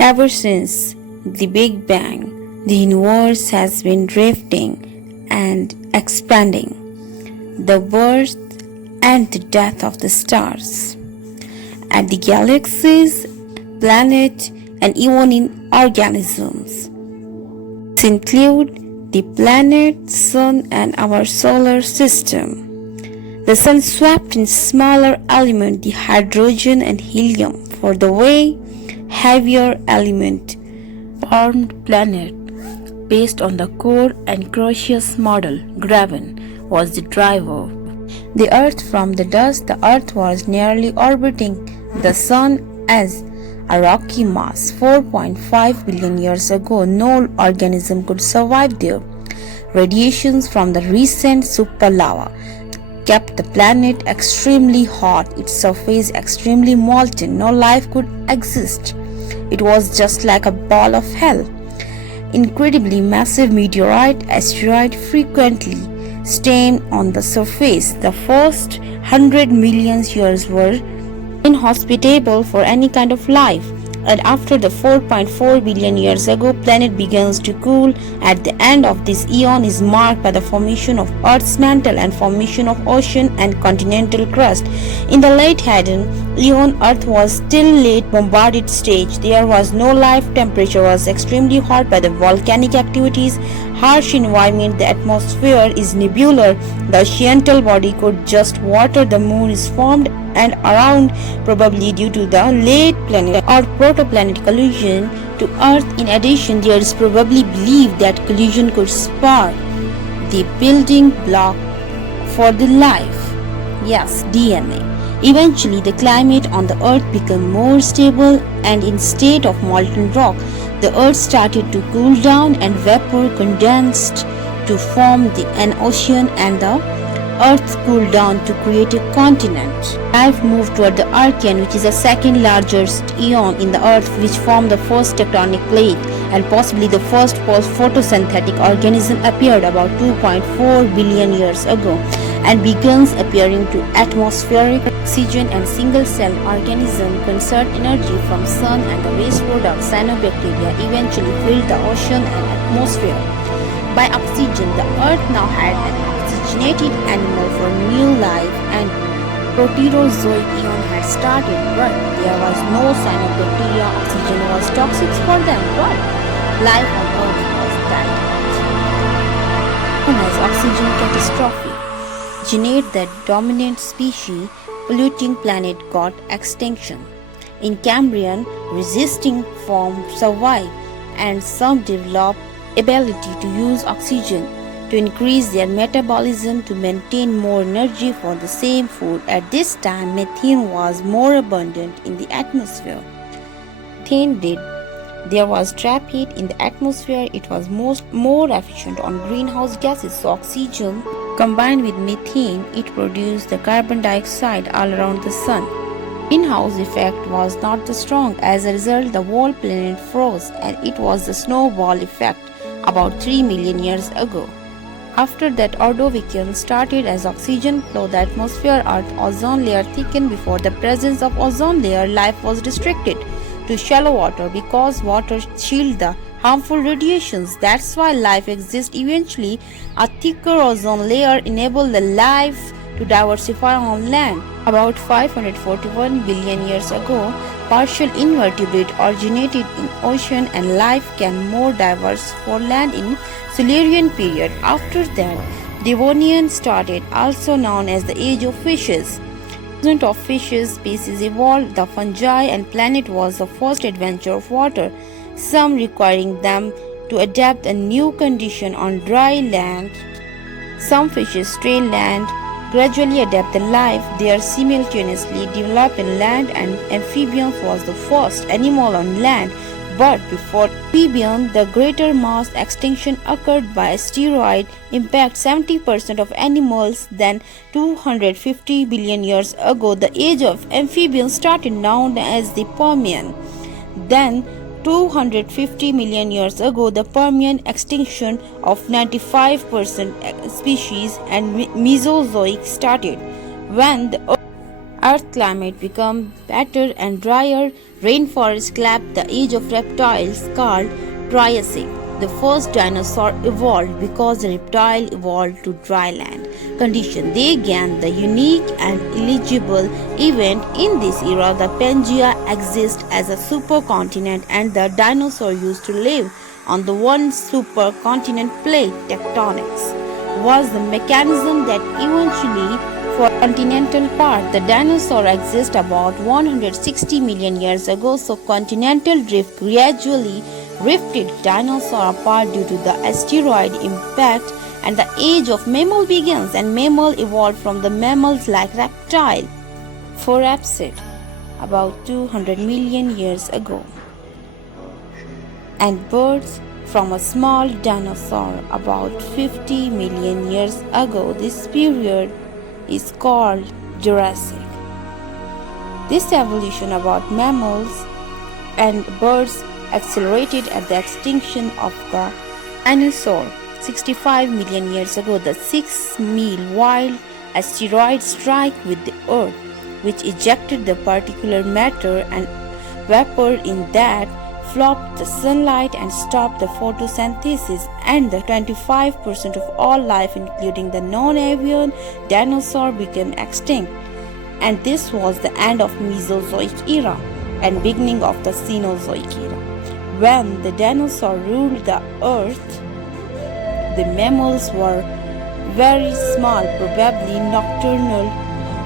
Ever since the Big Bang, the universe has been drifting and expanding. The birth and the death of the stars, and the galaxies, planets, and even in organisms. These include the planet, sun, and our solar system. The sun swapped in smaller element, the hydrogen and helium, for the way heavier element formed planet. Based on the core and Croesus model, graviton was the driver. The Earth from the dust, the Earth was nearly orbiting the Sun as a rocky mass. 4.5 billion years ago, no organism could survive there. Radiations from the recent supernova kept the planet extremely hot, its surface extremely molten. No life could exist. It was just like a ball of hell. Incredibly massive meteorite, asteroid frequently staying on the surface. The first 100 million years were inhospitable for any kind of life, and after the 4.4 billion years ago planet begins to cool. At the end of this eon is marked by the formation of Earth's mantle and formation of ocean and continental crust. In the late Hadean eon, Earth was still late bombarded stage. There was no life, temperature was extremely hot by the volcanic activities, harsh environment, the atmosphere is nebular, the oceanic body could just water, the moon is formed and around, probably due to the late planet or protoplanet collision to Earth. In addition, there is probably belief that collision could spark the building block for the life. Yes, DNA. Eventually, the climate on the Earth became more stable, and instead of molten rock, the Earth started to cool down and vapor condensed to form an ocean, and the Earth cooled down to create a continent. Life moved toward the Archean, which is the second largest eon in the Earth, which formed the first tectonic plate, and possibly the first photosynthetic organism appeared about 2.4 billion years ago, and begins appearing to atmospheric oxygen and single-cell organism conserve energy from sun, and the waste product cyanobacteria eventually filled the ocean and atmosphere. By oxygen, the Earth now had an oxygenated animal for new life, and Proterozoic eon had started, but there was no cyanobacteria. Oxygen was toxic for them, but life on Earth was died. Known as oxygen catastrophe. Oxygenate, the dominant species polluting planet, got extinction. In Cambrian, resisting forms survived, and some developed ability to use oxygen to increase their metabolism to maintain more energy for the same food. At this time, methane was more abundant in the atmosphere. There was trapped heat in the atmosphere. It was more efficient on greenhouse gases. So oxygen combined with methane, it produced the carbon dioxide all around the sun. Greenhouse effect was not the strong. As a result, the whole planet froze, and it was the snowball effect about 3 million years ago. After that, Ordovician started as oxygen flow the atmosphere, Earth ozone layer thickened. Before the presence of ozone layer, life was restricted to shallow water because water shield the harmful radiations. That's why life exists. Eventually, a thicker ozone layer enabled the life to diversify on land. About 541 billion years ago, partial invertebrate originated in ocean, and life became more diverse for land in Silurian period. After that, Devonian started, also known as the Age of Fishes. Thousands of fishes species evolved. The fungi and planet was the first adventure of water, some requiring them to adapt a new condition on dry land. Some fishes stray land gradually adapt the life there simultaneously develop in land, and amphibians was the first animal on land. But before amphibian, the greater mass extinction occurred by asteroid impact. 70% of animals than 250 billion years ago. The age of amphibians started, known as the Permian. Then 250 million years ago, the Permian extinction of 95% species and Mesozoic started, when the Earth climate became better and drier. Rainforests clamped the age of reptiles called Triassic. The first dinosaur evolved because the reptile evolved to dry land conditions. They gained the unique and eligible event in this era. The Pangea exists as a supercontinent, and the dinosaur used to live on the one supercontinent. Plate tectonics was the mechanism that eventually for continental part. The dinosaur existed about 160 million years ago, so continental drift gradually rifted dinosaur apart due to the asteroid impact, and the age of mammal begins, and mammal evolved from the mammals like reptile Forapsid about 200 million years ago, and birds from a small dinosaur about 50 million years ago. This period is called Jurassic. This evolution about mammals and birds accelerated at the extinction of the dinosaur 65 million years ago. The 6-mile wide asteroid struck with the Earth, which ejected the particulate matter and vapor in that blocked the sunlight and stopped the photosynthesis, and the 25% of all life, including the non-avian dinosaur, became extinct. And this was the end of Mesozoic era and beginning of the Cenozoic era. When the dinosaur ruled the earth, the mammals were very small, probably nocturnal,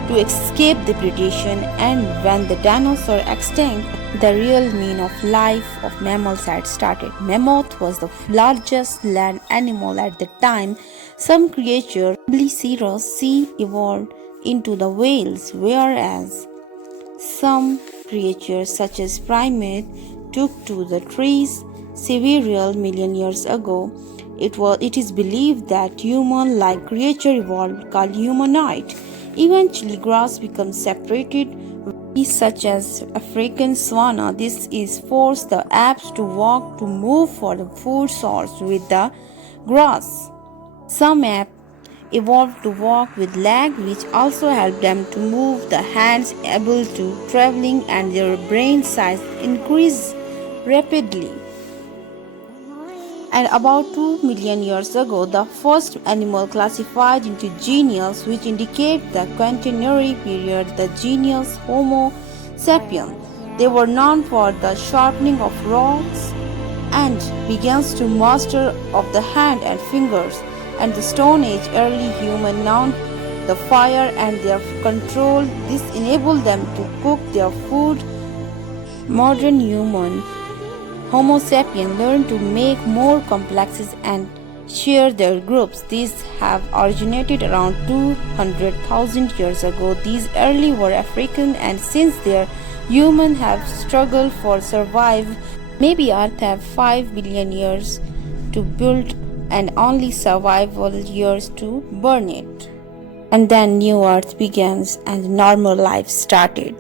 to escape the predation, and when the dinosaur extinct, the real mean of life of mammals had started. Mammoth was the largest land animal at the time. Some creatures, probably sea, evolved into the whales, whereas some creatures such as primates took to the trees several million years ago. It is believed that human-like creature evolved called humanoid. Eventually, grass becomes separated, such as African savanna. This is forced the apes to walk to move for the food source with the grass. Some apes evolved to walk with legs, which also helped them to move. The hands able to traveling, and their brain size increased rapidly. And about 2 million years ago, the first animal classified into genus, which indicate the Quaternary period, the genus Homo sapiens. They were known for the sharpening of rocks and begins to master of the hand and fingers. And the Stone Age, early human known the fire and their control. This enabled them to cook their food. Modern human Homo sapiens learned to make more complexes and share their groups. These have originated around 200,000 years ago. These early were African, and since their humans have struggled for survive, maybe Earth have 5 billion years to build and only survival years to burn it. And then new Earth begins and normal life started.